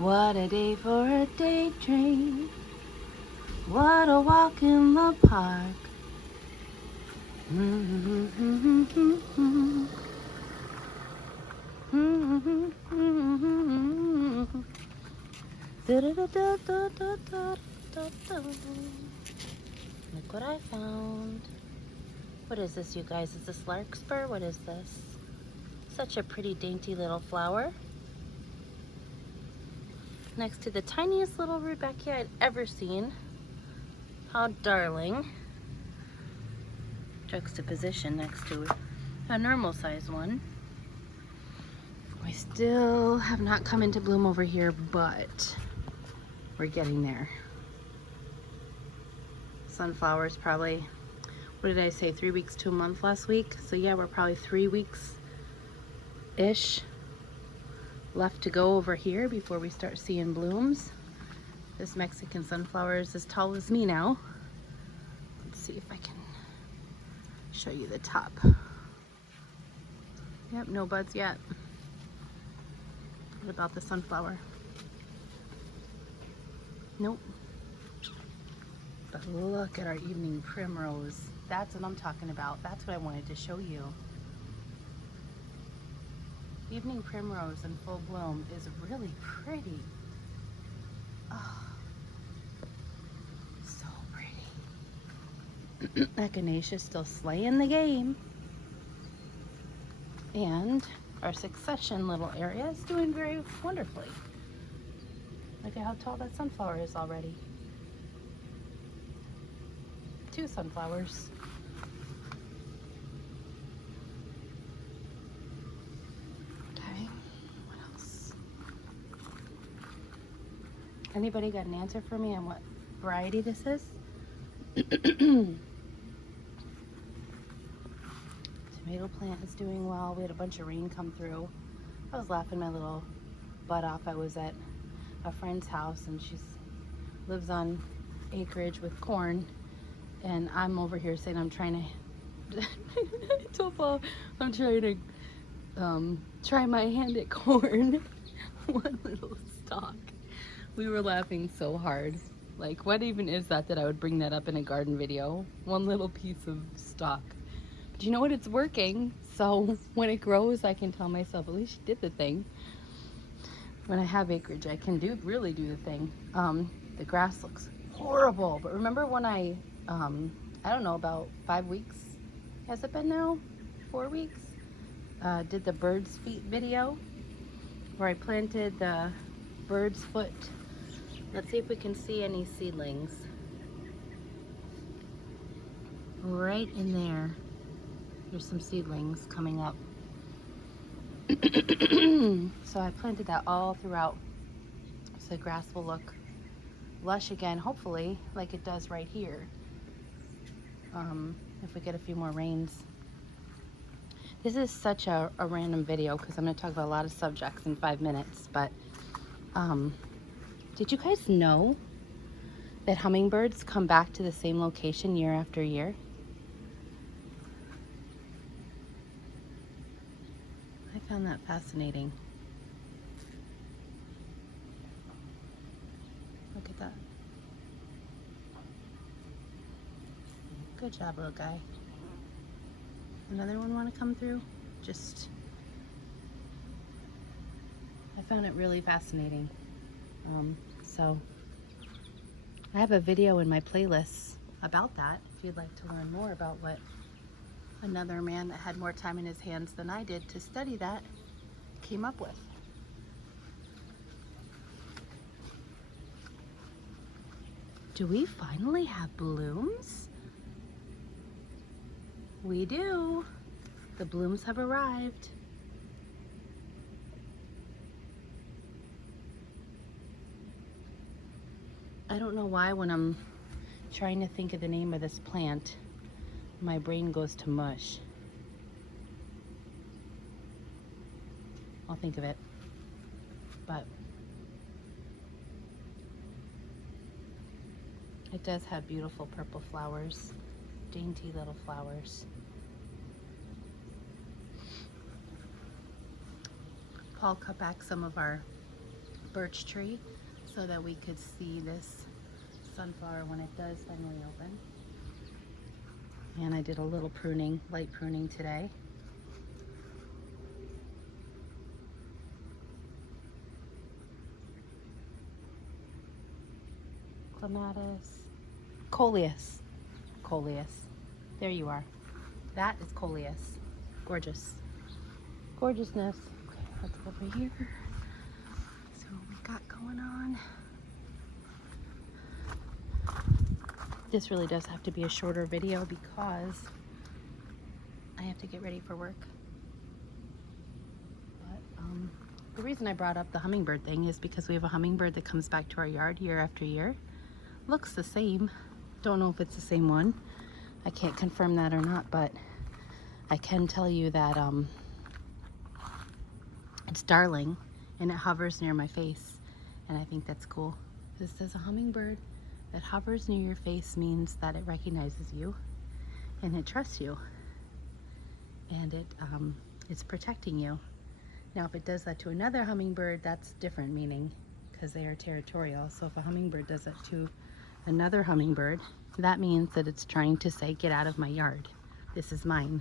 What a day for a daydream. What a walk in the park. Look what I found. What is this, you guys? Is this larkspur? What is this? Such a pretty dainty little flower. Next to the tiniest little rudbeckia I'd ever seen. How darling. Juxtaposition next to a normal size one. We still have not come into bloom over here, but we're getting there. Sunflowers probably, what did I say, 3 weeks to a month last week? So yeah, we're probably 3 weeks-ish left to go over here before we start seeing blooms. This Mexican sunflower is as tall as me now. Let's see if I can show you the top. Yep, no buds yet. What about the sunflower? Nope. But look at our evening primrose. That's what I'm talking about. That's what I wanted to show you. Evening primrose in full bloom is really pretty. Oh, so pretty. Echinacea still slaying the game. And our succession little area is doing very wonderfully. Look at how tall that sunflower is already. 2 sunflowers. Okay, what else? Anybody got an answer for me on what variety this is? Tomato plant is doing well. We had a bunch of rain come through. I was laughing my little butt off. I was at a friend's house and she lives on acreage with corn, and I'm over here saying I'm trying to I told Paul I'm trying to try my hand at corn. One little stalk. We were laughing so hard. Like, what even is that I would bring that up in a garden video? One little piece of stalk. But you know what? It's working. So when it grows, I can tell myself, at least you did the thing. When I have acreage, I can really do the thing. The grass looks horrible. But remember when I don't know, about 5 weeks, has it been now? 4 weeks? Did the bird's feet video where I planted the bird's foot. Let's see if we can see any seedlings. Right in there, there's some seedlings coming up. So I planted that all throughout, so the grass will look lush again, hopefully, like it does right here, if we get a few more rains. This is such a random video because I'm going to talk about a lot of subjects in 5 minutes, but did you guys know that hummingbirds come back to the same location year after year? I found that fascinating. Look at that. Good job, little guy. Another one want to come through? I found it really fascinating. So I have a video in my playlist about that if you'd like to learn more about what another man that had more time in his hands than I did to study that came up with. Do we finally have blooms? We do. The blooms have arrived. I don't know why when I'm trying to think of the name of this plant, my brain goes to mush. I'll think of it. But it does have beautiful purple flowers, dainty little flowers. Paul cut back some of our birch tree so that we could see this sunflower when it does finally open. And I did a little pruning, light pruning today. Clematis, coleus, coleus. There you are. That is coleus. Gorgeous. Gorgeousness. Okay, let's go over here. So what we got going on. This really does have to be a shorter video because I have to get ready for work. But the reason I brought up the hummingbird thing is because we have a hummingbird that comes back to our yard year after year. Looks the same. Don't know if it's the same one. I can't confirm that or not, but I can tell you that it's darling and it hovers near my face, and I think that's cool. This is a hummingbird that hovers near your face means that it recognizes you and it trusts you, and it's protecting you. Now if it does that to another hummingbird, that's different meaning because they are territorial. So if a hummingbird does that to another hummingbird, that means that it's trying to say, get out of my yard. This is mine.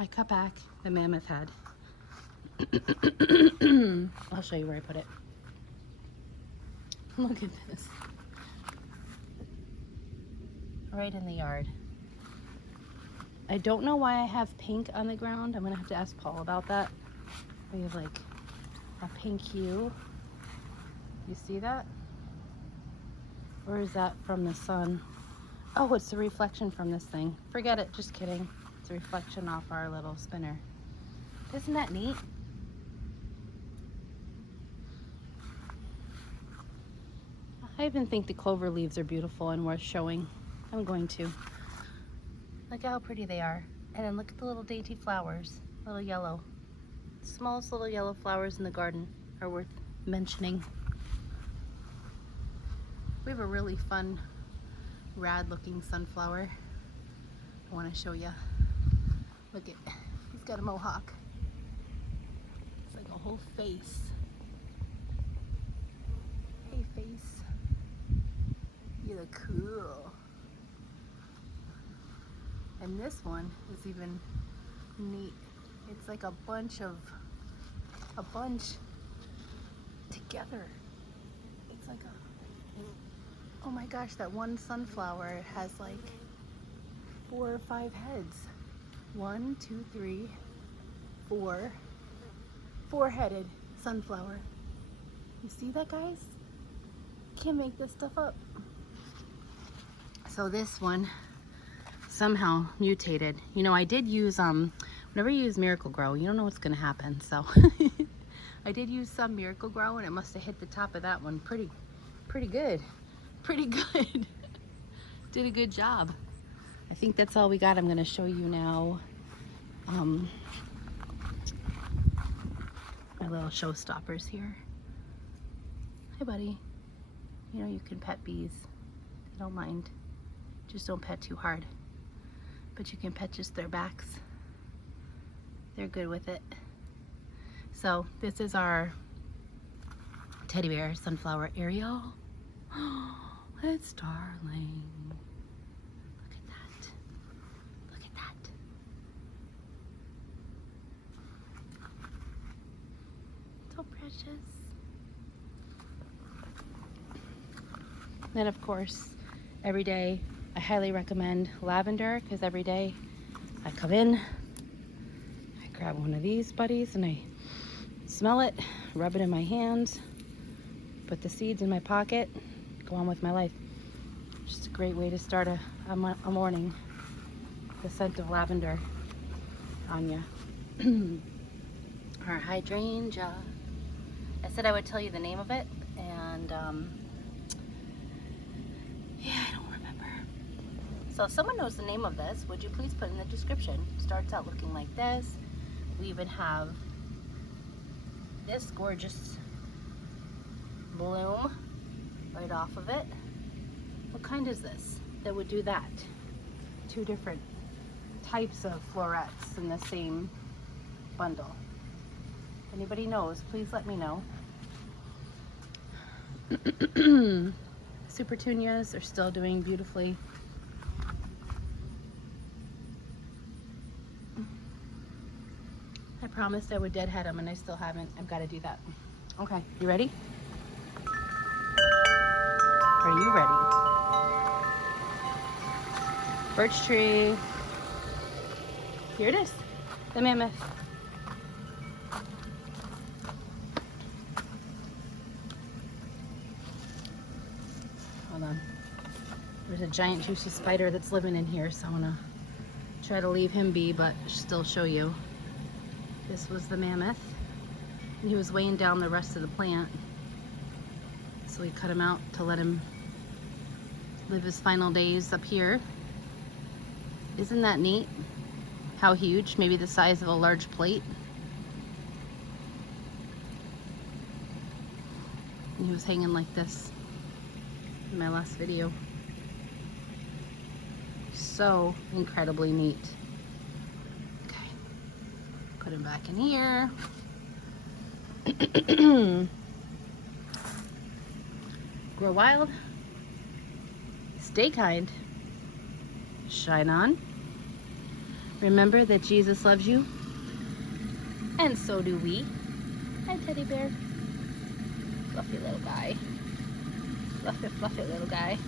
I cut back the mammoth head. I'll show you where I put it. Look at this. Right in the yard. I don't know why I have pink on the ground. I'm gonna have to ask Paul about that. We have like a pink hue. You see that? Or is that from the sun? Oh, it's the reflection from this thing. Forget it, just kidding. It's a reflection off our little spinner. Isn't that neat? I even think the clover leaves are beautiful and worth showing. I'm going to. Look how pretty they are. And then look at the little dainty flowers, little yellow. The smallest little yellow flowers in the garden are worth mentioning. We have a really fun, rad looking sunflower. I want to show you. Look at, he's got a mohawk. It's like a whole face. Hey face. You look cool. And this one is even neat. It's like a bunch together. It's like a, oh my gosh, that one sunflower has like 4 or 5 heads. 1, 2, 3, 4. 4-headed sunflower. You see that, guys? Can't make this stuff up. So this one somehow mutated. You know, I did use whenever you use Miracle-Gro, you don't know what's gonna happen. So I did use some Miracle-Gro, and it must have hit the top of that one pretty good. Pretty good. Did a good job. I think that's all we got. I'm gonna show you now my little showstoppers here. Hi, buddy. You know you can pet bees. They don't mind. Just don't pet too hard. But you can pet just their backs. They're good with it. So this is our teddy bear sunflower Ariel. Oh, it's darling. Look at that. Look at that. So precious. Then of course, every day I highly recommend lavender, because every day I come in, I grab one of these buddies and I smell it, rub it in my hands, put the seeds in my pocket, go on with my life. Just a great way to start a morning. The scent of lavender on you. Our hydrangea. I said I would tell you the name of it, and yeah, I don't remember. So if someone knows the name of this, would you please put in the description? Starts out looking like this. We even have this gorgeous bloom right off of it. What kind is this? that would do that. 2 different types of florets in the same bundle. If anybody knows, please let me know. Super Petunias are still doing beautifully. I promised I would deadhead them and I still haven't. I've got to do that. Okay, you ready? Are you ready? Birch tree. Here it is, the mammoth. Hold on. There's a giant juicy spider that's living in here, so I'm gonna try to leave him be, but still show you. This was the mammoth, and he was weighing down the rest of the plant. So we cut him out to let him live his final days up here. Isn't that neat? How huge? Maybe the size of a large plate. And he was hanging like this in my last video. So incredibly neat. Okay, put him back in here. Grow wild, stay kind, shine on. Remember that Jesus loves you, and so do we. Hi, teddy bear. Fluffy little guy. Fluffy, fluffy little guy.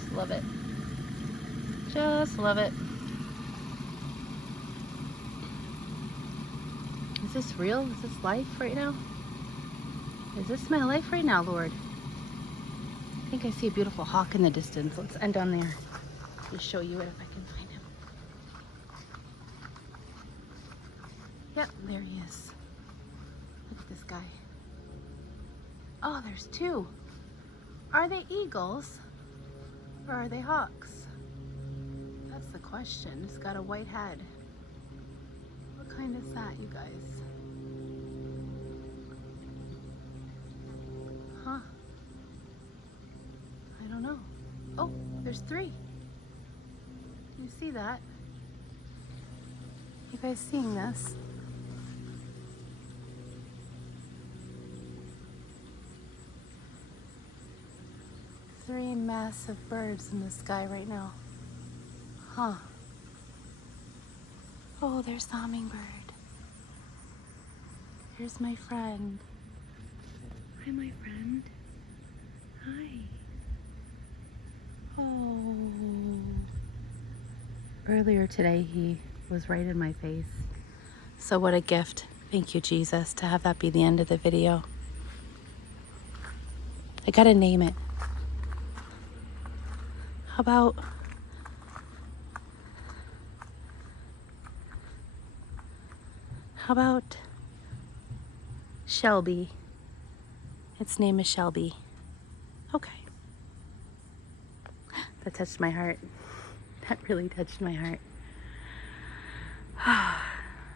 Just love it. Just love it. Is this real? Is this life right now? Is this my life right now, Lord? I think I see a beautiful hawk in the distance. Let's end on there. Just show you it if I can find him. Yep, there he is. Look at this guy. Oh, there's 2. Are they eagles or are they hawks? That's the question. It's got a white head. What kind is that, you guys? Huh? I don't know. Oh, there's 3. You see that? You guys seeing this? Three massive birds in the sky right now. Huh. Oh, there's the hummingbird. Here's my friend. Hi, my friend. Hi. Oh. Earlier today, he was right in my face. So what a gift. Thank you, Jesus, to have that be the end of the video. I gotta name it. How about Shelby? Its name is Shelby. Okay. That touched my heart. That really touched my heart.